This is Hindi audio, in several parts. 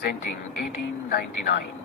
प्रेजेंटिंग 1899।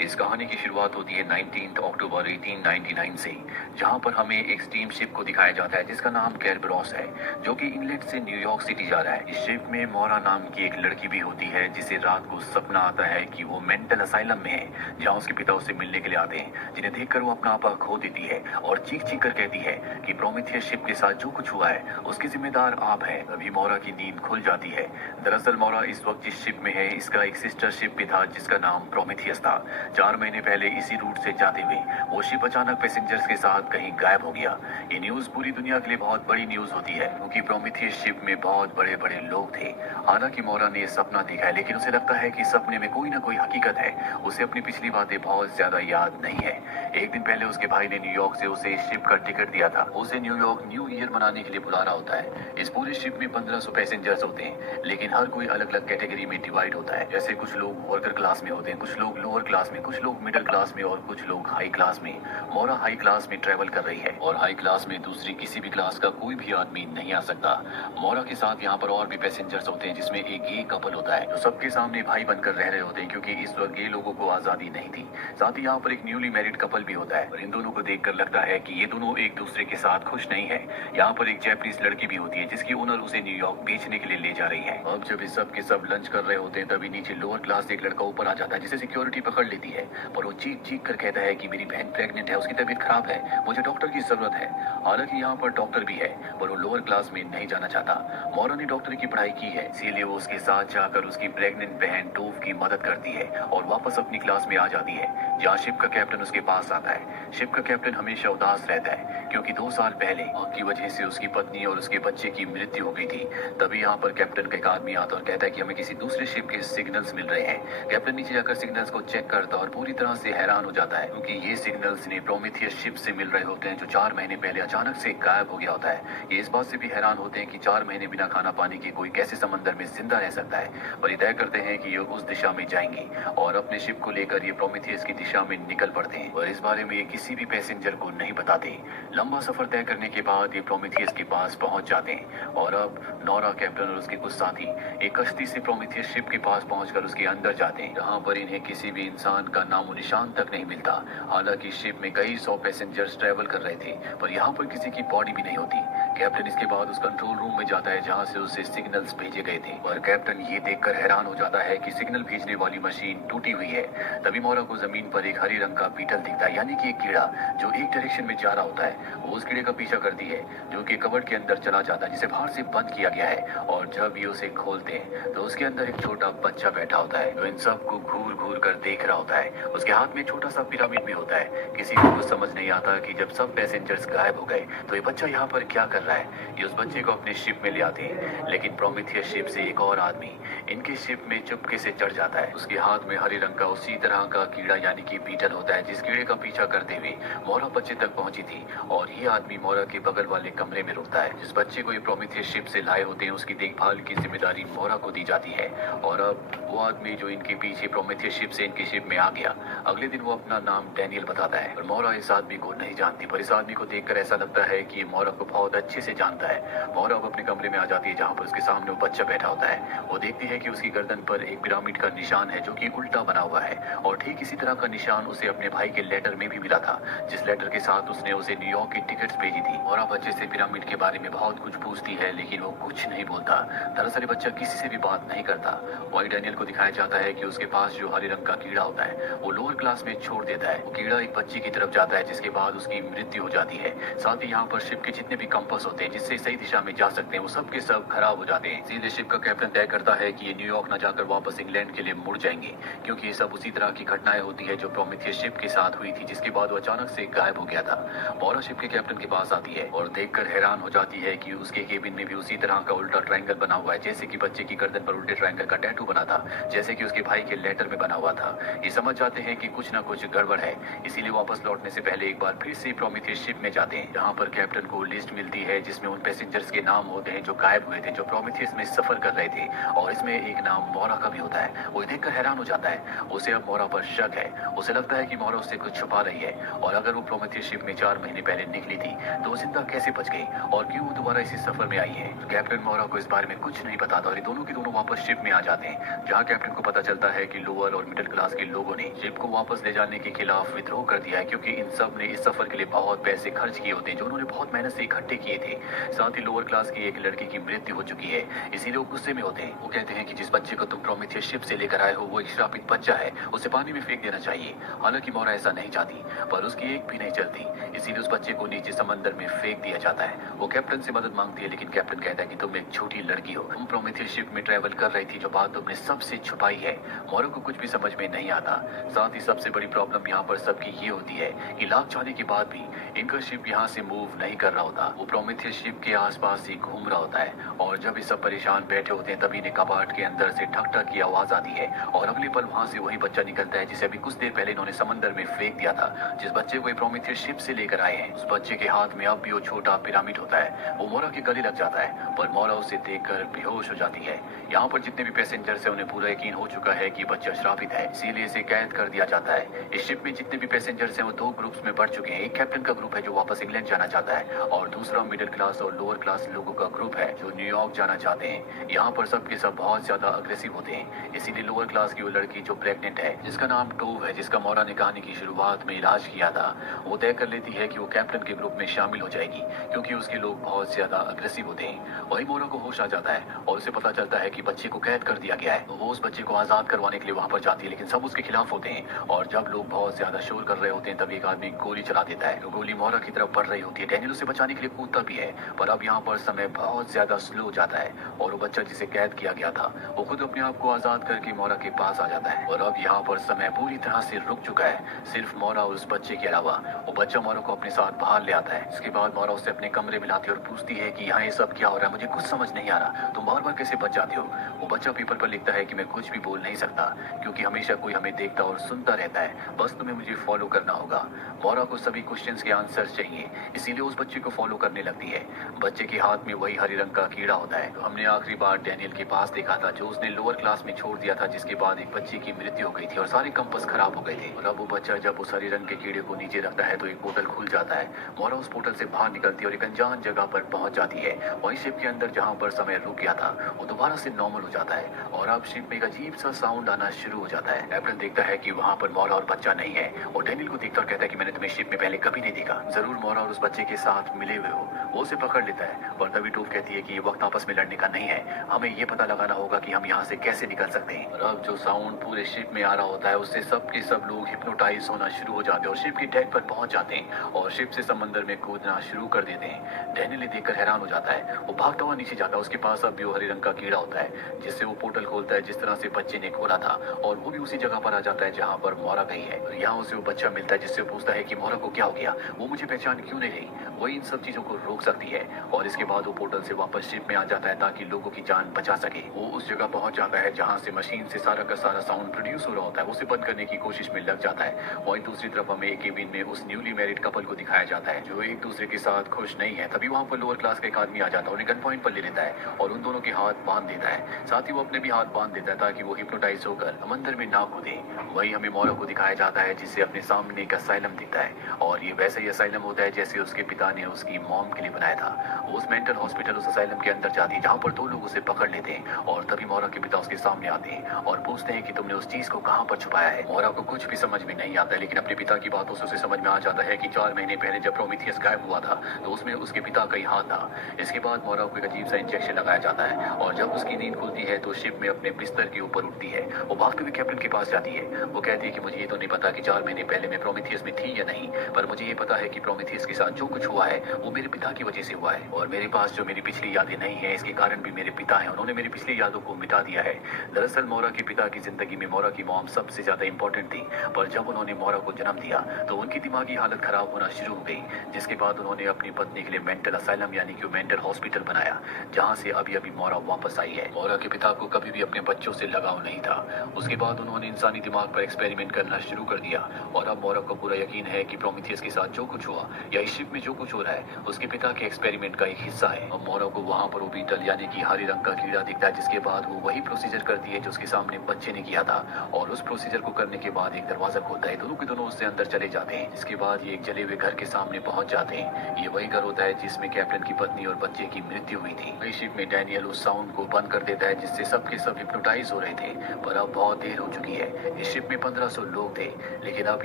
इस कहानी की शुरुआत होती है 19 अक्टूबर 1899 से, जहां पर हमें एक स्टीम शिप को दिखाया जाता है जिसका नाम कैरबरॉस है, जो कि इंग्लैंड से न्यूयॉर्क सिटी जा रहा है। इस शिप में मोरा नाम की एक लड़की भी होती है, जिसे रात को सपना आता है कि वो मेंटल असाइलम में है, जहां उसके पिता उसे मिलने के लिए आते हैं, जिन्हें देखकर वो अपना आपा खो देती है और चीख चीख कर कहती है कि प्रोमेथियस शिप के साथ जो कुछ हुआ है उसके जिम्मेदार आप हैं। तभी मोरा की नींद खुल जाती है। दरअसल मोरा इस वक्त जिस शिप में है, इसका एक सिस्टर शिप भी था जिसका नाम प्रोमेथियस था। 4 महीने पहले इसी रूट से जाते हुए वो शिप अचानक पैसेंजर्स के साथ कहीं गायब हो गया। ये न्यूज पूरी दुनिया के लिए बहुत बड़ी न्यूज होती है, क्योंकि प्रोमेथियस शिप में बहुत बड़े बड़े लोग थे। हालांकि मोरा ने सपना देखा है, लेकिन उसे लगता है कि सपने में कोई ना कोई हकीकत है। उसे अपनी पिछली बातें बहुत ज्यादा याद नहीं है। एक दिन पहले उसके भाई ने न्यूयॉर्क से उसे शिप का टिकट दिया था। उसे न्यूयॉर्क न्यू ईयर मनाने के लिए बुला रहा होता है। इस पूरी शिप में 1500 पैसेंजर्स होते हैं, लेकिन हर कोई अलग अलग कैटेगरी में डिवाइड होता है। जैसे कुछ लोग वर्कर क्लास में होते हैं, कुछ लोग लोअर क्लास में, कुछ लोग मिडिल क्लास में और कुछ लोग हाई क्लास में। मोरा हाई क्लास में ट्रेवल कर रही है और हाई क्लास में दूसरी किसी भी क्लास का कोई भी आदमी नहीं आ सकता। मोरा के साथ यहाँ पर और भी पैसेंजर्स होते हैं, जिसमें एक गे कपल होता है जो सबके सामने भाई बनकर रह रहे होते हैं, क्योंकि इस वक्त गे लोगों को आजादी नहीं थी। साथ ही यहाँ पर एक न्यूली मैरिड कपल भी होता है और इन दोनों को देखकर लगता है कि ये दोनों एक दूसरे के साथ खुश नहीं है। यहाँ पर एक जैपनीज लड़की भी होती है, जिसकी ओनर उसे न्यूयॉर्क बेचने के लिए ले जा रही है। अब जब इस सब के सब लंच कर रहे होते हैं, तभी नीचे लोअर क्लास से एक लड़का ऊपर आ जाता है, जिसे सिक्योरिटी पकड़ लेती है और वो चीख चीख कर कहता है कि मेरी बहन प्रेग्नेंट है, उसकी तबीयत खराब है, मुझे डॉक्टर की जरूरत है। हालांकि यहाँ पर डॉक्टर भी है, पर वो लोअर क्लास में नहीं जाना चाहता। मोरा ने डॉक्टर की पढ़ाई की है, इसीलिए वो उसके साथ जाकर उसकी प्रेग्नेंट बहन टोव की मदद करती है और वापस अपनी क्लास में आ जाती है, जहाँ शिप का कैप्टन उसके पास आता है। शिप का कैप्टन हमेशा उदास रहता है, क्योंकि 2 साल पहले आग की वजह से उसकी पत्नी और उसके बच्चे की मृत्यु हो गई थी। तभी यहाँ पर कैप्टन का एक आदमी आता और कहता है कि हमें किसी दूसरे शिप के सिग्नल्स मिल रहे हैं। कैप्टन नीचे जाकर सिग्नल्स को चेक करता और पूरी तरह से हैरान हो जाता है, क्योंकि ये सिग्नल्स ने प्रोमेथियस शिप से मिल रहे होते हैं, जो 4 महीने पहले अचानक से गायब हो गया होता है। ये इस बात से भी हैरान होते हैं कि 4 महीने बिना खाना पानी के कोई कैसे समंदर में जिंदा रह सकता है। पर ये तय करते हैं कि ये उस दिशा में जाएंगे और अपने शिप को लेकर ये प्रोमेथियस की दिशा में निकल पड़ते हैं, और इस बारे में ये किसी भी पैसेंजर को नहीं बताते। लंबा सफर तय करने के बाद ये प्रोमेथियस के पास पहुंच जाते हैं और अब नोरा, कैप्टन और उसके कुछ साथी एक कश्ती से प्रोमेथियस शिप के पास पहुंचकर उसके अंदर जाते हैं, जहां पर इन्हें किसी भी इंसान का नामो निशान तक नहीं मिलता। हालांकि शिप में कई 100 पैसेंजर्स ट्रेवल कर रहे थे, पर यहाँ पर किसी की बॉडी भी नहीं होती। कैप्टन इसके बाद उस कंट्रोल रूम में जाता है, जहाँ से उसे सिग्नल्स भेजे गए थे, और कैप्टन ये देखकर हैरान हो जाता है कि सिग्नल भेजने वाली मशीन टूटी हुई है। तभी मोरा को जमीन पर एक हरे रंग का बीटल दिखता है, यानी कि एक कीड़ा जो एक डायरेक्शन में जा रहा होता है। वो उस कीड़े का पीछा करती है, जो कि कबर्ड के अंदर चला जाता है, जिसे बाहर से बंद किया गया है। और जब ये उसे खोलते हैं तो उसके अंदर एक छोटा बच्चा बैठा होता है, जो इन सबको घूर घूर कर देख रहा होता है। उसके हाथ में छोटा सा पिरामिड भी होता है। किसी को कुछ समझ नहीं आता कि जब सब पैसेंजर्स गायब हो गए तो ये बच्चा यहाँ पर क्या कर रहा है। ये उस बच्चे को अपने शिप में ले आते हैं, लेकिन प्रोमेथियस शिप से एक और आदमी इनके शिप में चुपके से चढ़ जाता है। उसके हाथ में हरे रंग का उसी तरह का कीड़ा यानी कि बीटल होता है, जिस कीड़े का पीछा करते हुए मोरा बच्चे तक पहुंची थी। और ये आदमी मोरा के बगल वाले कमरे में रुकता है। जिस बच्चे को ये प्रोमेथियस शिप से लाए होते हैं, उसकी देखभाल की जिम्मेदारी मोरा को दी जाती है। और अब वो आदमी जो इनके पीछे प्रोमेथियस शिप से इनकी शिप में आ गया, अगले दिन वो अपना नाम डैनियल बताता है। और मोरा इस आदमी को नहीं जानती, पर इस आदमी को देखकर ऐसा लगता है कि ये मोरा को बहुत अच्छे से जानता है। मोरा अब अपने कमरे में आ जाती है, जहाँ पर उसके सामने वो बच्चा बैठा होता है। वो देखती है कि उसकी गर्दन पर एक पिरामिड का निशान है, जो कि उल्टा बना हुआ है, और ठीक इसी तरह का निशान उसे अपने भाई के लेटर में भी मिला था, जिस लेटर के साथ उसने उसे न्यूयॉर्क की टिकट्स भेजी थी। मोरा बच्चे से पिरामिड के बारे में बहुत कुछ पूछती है, लेकिन वो कुछ नहीं बोलता। दरअसल बच्चा किसी से भी बात नहीं करता। वही डैनियल को दिखाया जाता है कि उसके पास जो हरे रंग का कीड़ा होता है, वो लोअर क्लास में छोड़ देता है। वो कीड़ा एक बच्ची की तरफ जाता है, जिसके बाद उसकी मृत्यु हो जाती है। साथ ही यहाँ पर शिप के जितने भी कंपास होते हैं, जिससे सही दिशा में जा सकते हैं, वो सब के सब खराब हो जाते हैं। सीधे शिप का कैप्टन तय करता है कि ये न्यूयॉर्क न जाकर वापस इंग्लैंड के लिए मुड़ जाएंगे, क्योंकि ये सब उसी तरह की घटनाएं होती है जो प्रोमेथियस शिप के साथ हुई थी, जिसके बाद वो अचानक से गायब हो गया था। मोरा शिप के कैप्टन के पास आती है और देखकर हैरान हो जाती है कि उसके केबिन में भी उसी तरह का उल्टा ट्रायंगल बना हुआ है, जैसे कि बच्चे की गर्दन पर उल्टे ट्रायंगल का टैटू बना था, जैसे कि उसके भाई के लेटर में बना हुआ था। ये समझ जाते हैं कि कुछ ना कुछ गड़बड़ है, इसीलिए वापस लौटने से पहले एक बार फिर से प्रोमेथियस शिप में जाते हैं, जहाँ पर कैप्टन को लिस्ट मिलती है जिसमें उन पैसेंजर्स के नाम होते हैं जो गायब हुए थे, जो प्रोमेथियस में सफर कर रहे थे, और इसमें एक नाम मोरा का भी होता है। वो देखकर हैरान हो जाता है। उसे अब मोरा पर शक है। उसे लगता है कि मोरा उससे कुछ छुपा रही है, और अगर वो प्रोमेथियस शिप में 4 महीने पहले निकली थी तो वो जिंदा कैसे बच गई और क्यों वो दोबारा इसी सफर में आई है। तो कैप्टन मोरा को इस बारे में कुछ नहीं बताता और ये दोनों के दोनों वापस शिप में आ जाते हैं, जहाँ कैप्टन को पता चलता है कि लोअर और मिडिल क्लास के लोगों ने शिप को वापस ले जाने के खिलाफ विद्रोह कर दिया है, क्योंकि इन सब ने इस सफर के लिए बहुत पैसे खर्च किए होते हैं जो उन्होंने बहुत मेहनत से इकट्ठे किए थे। साथ ही लोअर क्लास की एक लड़की की मृत्यु हो चुकी है, इसीलिए वो गुस्से में होते हैं। वो कहते हैं कि जिस बच्चे को तुम प्रोमेथियस शिप से लेकर आए हो वो एक श्रापित बच्चा है, उसे पानी में फेंक देना चाहिए। हालांकि मोरा ऐसा नहीं चाहती, पर उसकी एक भी नहीं चलती, इसीलिए उस बच्चे को नीचे समंदर में फेंक दिया जाता है। वो कैप्टन से मदद मांगती है, लेकिन कैप्टन कहता है कि तुम एक छोटी लड़की हो, तुम प्रोमेथियस शिप में ट्रेवल कर रही थी, जो बात तुमने सबसे छुपाई है। मोरा को कुछ भी समझ में नहीं आता। साथ ही सबसे बड़ी प्रॉब्लम यहाँ पर सबकी ये होती है कि लाख जाने के बाद भी इनका शिप यहाँ से मूव नहीं कर रहा होता। वो प्रोमेथियस शिप के आसपास ही घूम रहा होता है, और जब ये सब परेशान बैठे होते हैं तभी इन्हें कबाट के अंदर से ठक ठक की आवाज आती है, और अगले पल वहां से वही बच्चा निकलता है जिसे अभी कुछ देर पहले इन्होंने समंदर में फेंक दिया था। जिस बच्चे को प्रोमेथियस शिप से लेकर आए हैं, उस बच्चे के हाथ में अब भी वो छोटा पिरामिड होता है। वो मोरा के गले लग जाता है, पर मोरा उसे देखकर बेहोश हो जाती है। यहाँ पर जितने भी पैसेंजर्स हैं उन्हें पूरा यकीन हो चुका है कि बच्चा श्रापित है, इसीलिए इसे कैद कर दिया जाता है। इस शिप में जितने भी पैसेंजर्स हैं वो 2 ग्रुप्स में बढ़ चुके हैं। एक कैप्टन का ग्रुप है जो वापस इंग्लैंड जाना चाहता है, और दूसरा मिडिल क्लास और लोअर क्लास लोगों का ग्रुप है जो न्यूयॉर्क जाना चाहते हैं। यहाँ पर सबके सब बहुत ज्यादा अग्रेसिव होते हैं, इसीलिए लोअर क्लास की वो लड़की जो प्रेग्नेंट है, जिसका नाम टोव है, जिसका मोरा ने कहानी की शुरुआत में इलाज किया था, वो तय कर लेती है कि वो कैप्टन के ग्रुप में शामिल हो जाएगी, क्योंकि उसके लोग बहुत ज्यादा अग्रेसिव होते हैं। वही मोरा को होश आ जाता है और उसे पता चलता है कि बच्चे को कैद कर दिया गया है। वो उस बच्चे को आजाद करवाने के लिए वहां पर जाती है, लेकिन सब उसके खिलाफ होते हैं, और जब लोग बहुत ज्यादा शोर कर रहे होते हैं तब एक आदमी गोली चला देता है। तो गोली मोरा की तरफ बढ़ रही होती है। डैनियल उसे बचाने के लिए कूदता भी है, पर अब यहाँ पर समय बहुत ज्यादा स्लो हो जाता है, और वो बच्चा जिसे कैद किया गया था वो खुद अपने आप को आजाद करके मोरा के पास आ जाता है। और अब यहाँ पर समय पूरी तरह से रुक चुका है, सिर्फ मोरा और उस बच्चे के अलावा। वो बच्चा मोरा को अपने साथ बाहर ले आता है। इसके बाद मोरा उसे अपने कमरे में लाती है और पूछती है कि यहाँ ये सब क्या हो रहा है, मुझे कुछ समझ नहीं आ रहा, तुम बार बार कैसे बच जाते हो। वो बच्चा पेपर पर लिखता है कि मैं कुछ भी बोल नहीं सकता, क्योंकि हमेशा कोई हमें देखता और सुनता रहता है, बस तुम्हें मुझे फॉलो करना होगा। मोरा को सभी क्वेश्चंस के आंसर्स चाहिए, इसीलिए उस बच्चे को फॉलो करने लगती है। बच्चे के हाथ में वही हरे रंग का कीड़ा होता है तो हमने आखिरी बार डैनियल के पास देखा था, जो उसने लोअर क्लास में छोड़ दिया था, जिसके बाद एक बच्चे की मृत्यु हो गई थी और सारे कंपास खराब हो गए थे। और अब वो बच्चा जब उस हरे रंग के कीड़े को नीचे रखता है तो एक पोर्टल खुल जाता है। मोरा उस पोर्टल से बाहर निकलती है और एक अनजान जगह पर पहुंच जाती है। वही शिप के अंदर जहाँ पर समय रुक गया था वो दोबारा से नॉर्मल हो जाता है, और अब शिप में एक अजीब सा साउंड आना शुरू हो जाता है। कैप्टन देखता है कि वहाँ पर मोरा और बच्चा नहीं है, और डैनियल को देखता और कहता है कि मैंने तुम्हें शिप में पहले कभी नहीं देखा, जरूर मोरा और उस बच्चे के साथ मिले हुए हो। वो उसे पकड़ लेता है, और तभी टोव कहती है कि ये वक्त आपस में लड़ने का नहीं है, हमें ये पता लगाना होगा कि हम यहाँ से कैसे निकल सकते हैं। और अब जो साउंड पूरे शिप में आ रहा होता है उससे सब के सब लोग हिप्नोटाइज होना शुरू हो जाते हैं और शिप की डेक पर पहुंच जाते हैं और शिप से समंदर में कूदना शुरू कर देते हैं। डैनियल देखकर हैरान हो जाता है, वो भागता हुआ नीचे जाता है। उसके पास अब भी वो हरे रंग का कीड़ा होता है, जिससे वो पोर्टल खोलता है जिस तरह से बच्चे ने खोला था, और वो भी उसी जगह पर आ जाता है जहाँ पर मोरा गई है। और यहाँ उसे वो बच्चा मिलता है जिससे पूछता है कि मोरा को क्या हो गया, वो मुझे पहचान क्यों नहीं रही। वही इन सब चीजों को रोक सकती है, और इसके बाद वो पोर्टल से वापस शिप में आ जाता है ताकि लोगों की जान बचा सके। वो उस जगह पहुंच जाता है जहाँ से मशीन से सारा का सारा साउंड प्रोड्यूस हो रहा होता है। उसे बंद करने की कोशिश में लग जाता है। वहीं दूसरी तरफ हमें एक केबिन में उस न्यूली मैरिड कपल को दिखाया जाता है जो एक दूसरे के साथ खुश नहीं है। तभी वहाँ पर लोअर क्लास का एक आदमी आ जाता है, उन्हें गन पॉइंट पर ले लेता है और उन दोनों के हाथ बांध देता है। साथ ही वो अपने भी हाथ बांध देता है ताकि वो हिप्नोटाइज होकर समंदर में ना कूदे। वही हमें मोरा को दिखाया जाता है जिससे अपने सामने एक असाइलम दिखता है, और ये वैसा ही असाइलम होता है जैसे उसके पिता ने उसकी मॉम के लिए बनाया था। वो उस मेंटल हॉस्पिटल उस असाइलम के अंदर जाती है जहाँ पर 2 लोग उसे पकड़ लेते हैं, और तभी मोरा के पिता उसके सामने आते हैं और पूछते हैं कि तुमने उस चीज को कहाँ पर छुपाया है। मोरा को कुछ भी समझ में नहीं आता है, लेकिन अपने पिता की बातों से उसे समझ में आ जाता है कि 4 महीने पहले जब प्रोमेथियस गायब हुआ था तो उसमें उसके पिता का ही हाथ था। इसके बाद मोरा को एक अजीब सा इंजेक्शन लगाया जाता है, और जब उसकी नींद खुलती है तो शिप में अपने बिस्तर के ऊपर उठती है। वो भागते हुए कैप्टन के पास जाती है। वो कहती है कि मुझे ये तो नहीं पता कि 4 महीने पहले मैं प्रोमेथियस में थी या नहीं, पर मुझे ये पता है कि प्रोमेथियस के साथ जो कुछ हुआ है वो मेरे पिता की वजह से हुआ है, और मेरे पास जो मेरी पिछली यादें नहीं है इसके कारण भी मेरे पिता हैं, उन्होंने मेरी पिछली यादों को मिटा दिया है। दरअसल मोरा के पिता की जिंदगी में मोरा की मॉम सबसे ज्यादा इंपॉर्टेंट थी, पर जब उन्होंने मोरा को जन्म दिया तो उनकी दिमागी हालत खराब होना शुरू हो गई, जिसके बाद उन्होंने अपनी पत्नी के लिए मेंटल असाइलम यानी कि मेंटल हॉस्पिटल बनाया, जहाँ से अभी अभी मोरा वापस आई है। मोरा के पिता को कभी भी अपने बच्चों से लगाव नहीं था। उसके बाद उन्होंने इंसानी दिमाग पर एक्सपेरिमेंट करना शुरू कर दिया, और अब मोरा को पूरा यकीन है कि प्रोमेथियस के साथ जो कुछ हुआ या इस शिप में जो कुछ हो रहा है उसके पिता के एक्सपेरिमेंट का एक हिस्सा है। और मोरा को वहाँ पर वो बीटल यानी कि हरे रंग का कीड़ा दिखता है, जिसके बाद वो वही प्रोसीजर करती है जो उसके सामने बच्चे ने किया था। और उस प्रोसीजर को करने के बाद एक दरवाजा खुलता है, दोनों के दोनों उससे अंदर चले जाते हैं। इसके बाद ये एक जले हुए घर के सामने पहुंच जाते हैं। ये वही घर होता है जिसमें कैप्टन की पत्नी और बच्चे की मृत्यु हुई थी। वही शिप में डैनियल उस साउंड को बंद कर देता है जिससे सबके सब हिप्नोटाइज हो रहे थे। पर अब बहुत देर हो चुकी है। इस शिप में 1500 लोग थे, लेकिन अब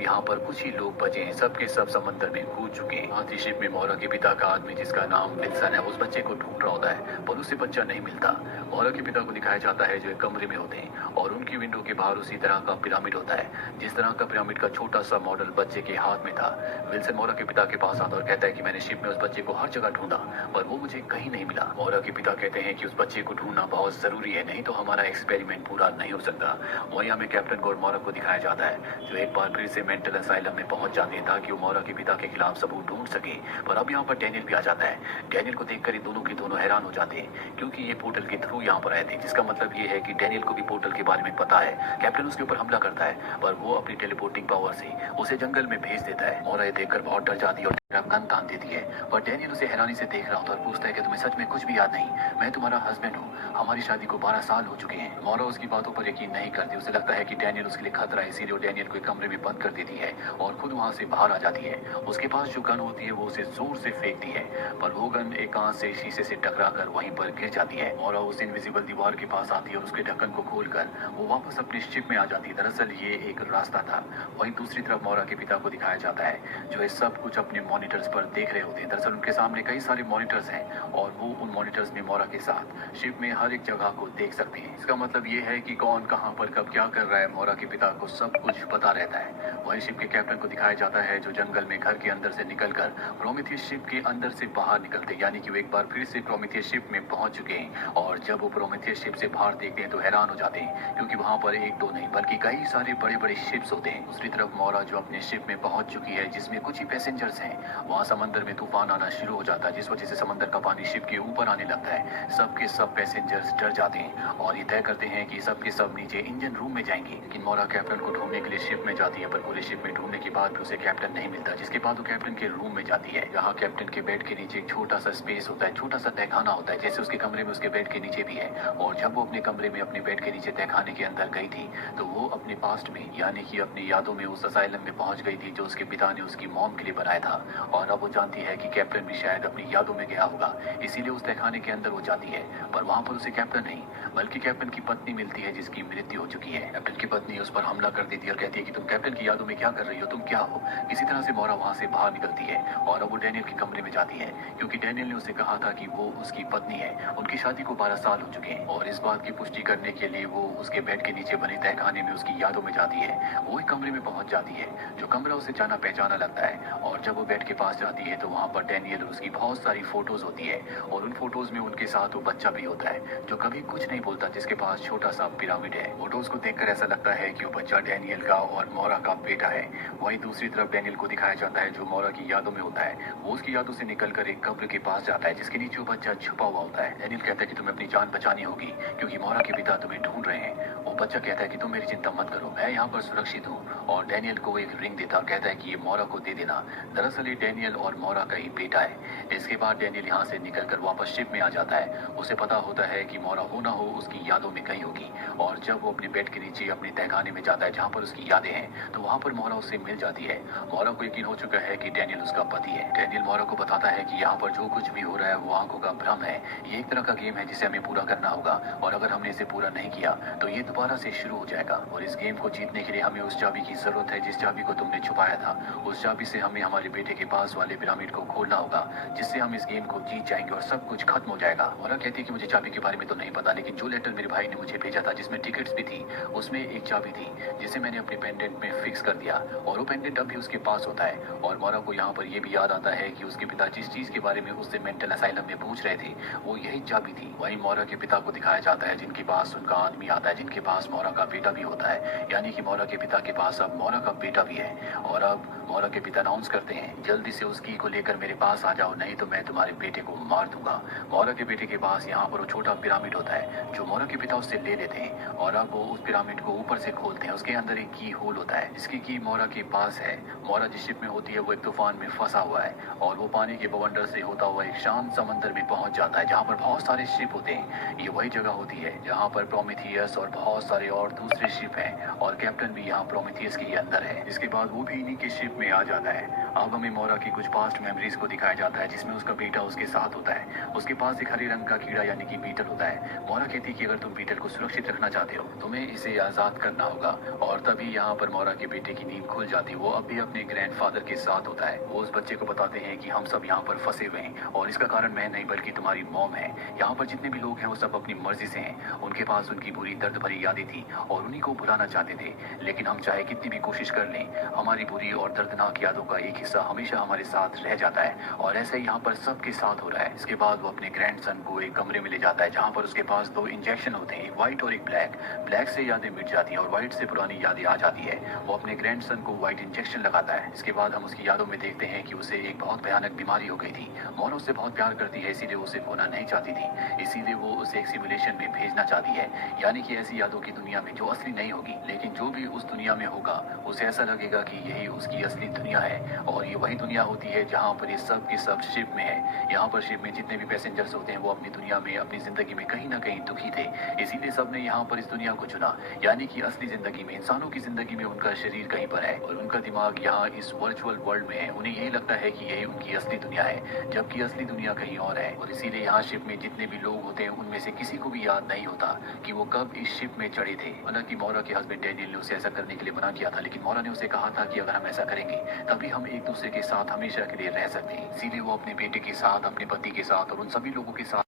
यहाँ पर कुछ ही लोग बचे हैं। सबके सब समंदर में कूद चुके हैं। आधी शिप में मोरा के पिता का आदमी, जिसका नाम विल्सन है, उस बच्चे को ढूंढ रहा होता है, पर उसे बच्चा नहीं मिलता। मोरा के पिता को दिखाया जाता है जो एक कमरे में होते हैं और उनकी विंडो के बाहर उसी तरह का पिरामिड होता है जिस तरह का पिरामिड का छोटा सा मॉडल बच्चे के हाथ में था। विल्सन मोरा के पिता के पास आता और कहता है कि मैंने शिप में उस बच्चे को हर जगह ढूंढा, पर वो मुझे कहीं नहीं मिला। मोरा के पिता कहते हैं कि उस बच्चे को ढूंढना बहुत जरूरी है, नहीं तो हमारा एक्सपेरिमेंट पूरा नहीं हो सकता। वहीं हमें कैप्टन को और मोरा को दिखाया जाता है जो एक बार फिर से मेंटल असाइलम में पहुंच जाते हैं ताकि वो मोरा के पिता के खिलाफ सबूत ढूंढ सके। पर अब यहाँ पर डैनियल भी आ जाता है। डैनियल को देखकर ये दोनों के दोनों हैरान हो जाते हैं क्योंकि ये पोर्टल के थ्रू यहाँ पर आए थे, जिसका मतलब ये है कि डैनियल को भी पोर्टल के बारे में पता है। कैप्टन उसके ऊपर हमला करता है, पर वो अपनी टेलीपोर्टिंग पावर से उसे जंगल में भेज देता है। मोरा ये देखकर बहुत डर जाती है और गन तान देती है, पर डैनियल उसे हैरानी से देख रहा होता है और पूछता है कि तुम्हें सच में कुछ भी याद नहीं? मैं तुम्हारा हस्बैंड हूँ, हमारी शादी को 12 साल हो चुके हैं। मोरा उसकी बातों पर यकीन नहीं करती। उसे लगता है कि डैनियल उसके लिए खतरा है, इसीलिए वो डैनियल को एक कमरे में बंद कर देती है और खुद वहाँ से बाहर आ जाती है। उसके पास जो गन होती है वो उसे जोर से फेंकती है, पर वो गन एक कांच से शीशे से टकरा कर वहीं पर गिर जाती है। मोरा उस इनविजिबल दीवार के पास आती है और उसके ढक्कन को खोलकर वो वापस अपनी शिप में आ जाती है। दरअसल ये एक रास्ता था। वहीं दूसरी तरफ मोरा के पिता को दिखाया जाता है जो ये सब कुछ अपने मॉनिटर्स पर देख रहे होते हैं। दरअसल उनके सामने कई सारे मॉनिटर्स हैं और वो उन मॉनिटर्स में मोरा के साथ शिप में हर एक जगह को देख सकते हैं। इसका मतलब ये है कि कौन कहां पर कब क्या कर रहा है, मोरा के पिता को सब कुछ पता रहता है। वहीं शिप के कैप्टन को दिखाया जाता है जो जंगल में घर के अंदर से निकलकर प्रोमेथियस शिप के अंदर से बाहर निकलते, यानी कि वो एक बार फिर से प्रोमेथियस शिप में पहुंच चुके हैं। और जब वो प्रोमेथियस शिप से बाहर देखते हैं तो हैरान हो जाते हैं क्योंकि वहां पर एक दो नहीं बल्कि कई सारे बड़े बड़े शिप्स होते हैं। दूसरी तरफ मोरा जो अपने शिप में पहुंच चुकी है जिसमें कुछ ही पैसेंजर्स हैं, वहाँ समंदर में तूफान आना शुरू हो जाता है जिस वजह से समंदर का पानी शिप के ऊपर आने लगता है। सबके सब पैसेंजर्स डर जाते हैं और ये तय करते हैं कि सबके सब नीचे इंजन रूम में जाएंगे। लेकिन मोरा कैप्टन को ढूंढने के लिए शिप में जाती है, पर पूरे शिप में ढूंढने के बाद भी उसे कैप्टन नहीं मिलता, जिसके बाद वो कैप्टन के रूम में जाती है जहाँ कैप्टन के बेड के नीचे एक छोटा सा स्पेस होता है, छोटा सा तहखाना होता है, जैसे उसके कमरे में उसके बेड के नीचे भी है। और जब वो अपने कमरे में अपने बेड के नीचे तहखाने के अंदर गई थी तो वो अपने पास्ट में यानी कि अपनी यादों में उस असाइलम में पहुंच गई थी जो उसके पिता ने उसकी मॉम के लिए बनाया था। और अब वो जानती है कि कैप्टन भी शायद अपनी यादों में गया होगा, इसीलिए उस तहखाने के अंदर वो जाती है। पर वहाँ पर उसे कैप्टन नहीं बल्कि कैप्टन की पत्नी मिलती है जिसकी मृत्यु हो चुकी है। कैप्टन की पत्नी उस पर हमला कर देती है और कहती है कि तुम कैप्टन की यादों में क्या कर रही हो, तुम क्या हो? इसी तरह से मोरा वहाँ से बाहर निकलती है और अब वो डैनियल के कमरे में जाती है क्योंकि डैनियल ने उसे कहा था कि वो उसकी पत्नी है। उनकी शादी को 12 साल हो चुके हैं और इस बात की पुष्टि करने के लिए वो उसके बेड के नीचे बने तहखाने में उसकी यादों में जाती है। वो एक कमरे में पहुंच जाती है जो कमरा उसे जाना पहचाना लगता है और जब वो बेड के पास जाती है तो वहाँ पर डैनियल और उसकी बहुत सारी फोटोज होती है और उन फोटोज में उनके साथ वो बच्चा भी होता है जो कभी कुछ नहीं बोलता, जिसके पास छोटा सा पिरामिड है। फोटोज को देखकर ऐसा लगता है कि वो बच्चा डैनियल का और मोरा का बेटा है। वहीं दूसरी तरफ डैनियल को दिखाया जाता है जो मोरा की यादों में होता है। वो उसकी यादों से निकलकर एक कब्र के पास जाता है जिसके नीचे वो बच्चा छुपा हुआ होता है। डैनियल कहता है कि तुम्हें अपनी जान बचानी होगी क्योंकि मोरा के पिता तुम्हें ढूंढ रहे हैं। वो बच्चा कहता है कि तुम मेरी चिंता मत करो, मैं यहाँ पर सुरक्षित हूँ। और डैनियल को एक रिंग देता और कहता है कि ये मोरा को दे देना। दरअसल ये डैनियल और मोरा का ही बेटा है। इसके बाद डैनियल यहाँ से निकलकर वापस शिप में आ जाता है। उसे पता होता है कि मोरा हो ना हो उसकी यादों में गई होगी और जब वो अपने बेड के नीचे अपने तहखाने में जाता है जहाँ पर उसकी यादें हैं तो वहाँ पर मोरा उससे मिल जाती है। मोरा को यकीन हो चुका है कि डैनियल उसका पति है। डैनियल मोरा को बताता है कि यहाँ पर जो कुछ भी हो रहा है वो आंखों का भ्रम है। ये एक तरह का गेम है जिसे हमें पूरा करना होगा और अगर हमने इसे पूरा नहीं किया तो ये दोबारा से शुरू हो जाएगा और इस गेम को जीतने के लिए हमें उस चाबी की जरूरत है जिस चाबी को तुमने छुपाया था। उस चाबी से हमें हमारे बेटे के पास वाले पिरामिड को खोलना होगा जिससे हम इस गेम को जीत जाएंगे और सब कुछ खत्म हो जाएगा। मोरा कहती है कि मुझे चाबी के बारे में तो नहीं पता, लेकिन जो लेटर मेरे भाई ने मुझे भेजा था जिसमें टिकट्स भी थी उसमें एक चाबी थी जिसे मैंने अपने पेंडेंट में फिक्स कर दिया और वो पेंडेंट अभी उसके पास होता है। और मोरा को यहाँ पर यह भी याद आता है कि उसके पिता जिस चीज के बारे में उससे मेंटल असाइलम में पूछ रहे थे वो यही चाबी थी। वहीं मोरा के पिता को दिखाया जाता है जिनके पास उनका आदमी आता है जिनके पास मोरा का बेटा भी होता है, यानी कि मोरा के पिता के पास अब मोरा का बेटा भी है। और अब मोरा के पिता अनाउंस करते हैं जल्दी से उस की को लेकर मेरे पास आ जाओ नहीं तो मैं तुम्हारे बेटे को मार दूंगा। मोरा के बेटे के पास यहाँ पर वो छोटा पिरामिड होता है जो मोरा के पिता उससे ले लेते हैं और अब वो उस पिरामिड को ऊपर से खोलते हैं। उसके अंदर एक की होल होता है जिसकी की मोरा के पास है। मोरा जिस शिप में होती है वो एक तूफान में फंसा हुआ है और वो पानी के के बवंडर से होता हुआ एक शांत समंदर में पहुंच जाता है जहां पर बहुत सारे शिप होते हैं। ये वही जगह होती है जहां पर प्रोमेथियस और बहुत सारे और दूसरे शिप हैं और कैप्टन भी यहाँ प्रोमेथियस के ही अंदर है। इसके बाद वो भी इन्हीं के शिप में आ जाता है। अब हमें मोरा की कुछ पास्ट मेमोरीज को दिखाया जाता है जिसमें उसका बेटा उसके साथ होता है। उसके पास एक हरे रंग का कीड़ा यानी कि बीटल होता है। मोरा कहती है कि अगर तुम बीटल को सुरक्षित रखना चाहते हो तुम्हें इसे आजाद करना होगा। और तभी यहाँ पर मोरा के बेटे की नींद खुल जाती है। वो अब भी अपने ग्रैंडफादर के साथ होता है। वो उस बच्चे को बताते हैं कि हम सब यहाँ पर फंसे हुए हैं और इसका कारण मैं नहीं बल्कि तुम्हारी मॉम है। यहाँ पर जितने भी लोग हैं वो सब अपनी मर्जी से हैं। उनके पास उनकी बुरी दर्द भरी यादें थी और उन्हीं को भुलाना चाहते थे, लेकिन हम चाहे कितनी भी कोशिश कर लें हमारी बुरी और दर्दनाक यादों का एक हिस्सा हमेशा हमारे साथ रह जाता है। और ऐसा ही यहाँ पर सबके साथ हो रहा है। इसके बाद वो अपने ग्रैंडसन को एक कमरे में ले जाता है जहाँ पर उसके पास 2 इंजेक्शन होते हैं, एक व्हाइट और एक ब्लैक। ब्लैक से यादें मिट जाती हैं और व्हाइट से पुरानी यादें आ जाती है। वो अपने ग्रैंडसन को व्हाइट इंजेक्शन लगाता है। इसके बाद हम उसकी यादों में देखते हैं कि उसे एक बहुत भयानक बीमारी हो गई थी। मोना उससे बहुत प्यार करती है इसीलिए उसे खोना नहीं चाहती थी। इसीलिए वो उसे एक सिमुलेशन में भेजना चाहती है, यानी कि ऐसी यादों की दुनिया में जो असली नहीं होगी, लेकिन जो भी उस दुनिया में होगा उसे ऐसा लगेगा कि यही उसकी असली दुनिया है। और ये वही दुनिया होती है जहाँ पर ये सब के सब शिप में है। यहाँ पर शिप में जितने भी पैसेंजर्स होते हैं वो अपनी दुनिया में अपनी जिंदगी में कहीं ना कहीं दुखी थे, इसीलिए सबने यहाँ पर इस दुनिया को चुना। यानी कि असली जिंदगी में इंसानों की जिंदगी में उनका शरीर कहीं पर है और उनका दिमाग यहाँ इस वर्चुअल वर्ल्ड में है। उन्हें यही लगता है कि यही उनकी असली दुनिया है, जबकि असली दुनिया कहीं और है। और इसीलिए यहाँ शिप में जितने भी लोग होते हैं उनमें से किसी को भी याद नहीं होता कि वो कब इस शिप में चढ़े थे। हालांकि मोरा के हस्बैंड डैनियल ने उसे ऐसा करने के लिए मना किया था, लेकिन मोरा ने उसे कहा था कि अगर हम ऐसा करेंगे तभी हम एक दूसरे के साथ हमेशा के लिए रह सकते हैं। इसीलिए वो अपने बेटे के साथ, अपने पति के साथ और उन सभी लोगों के साथ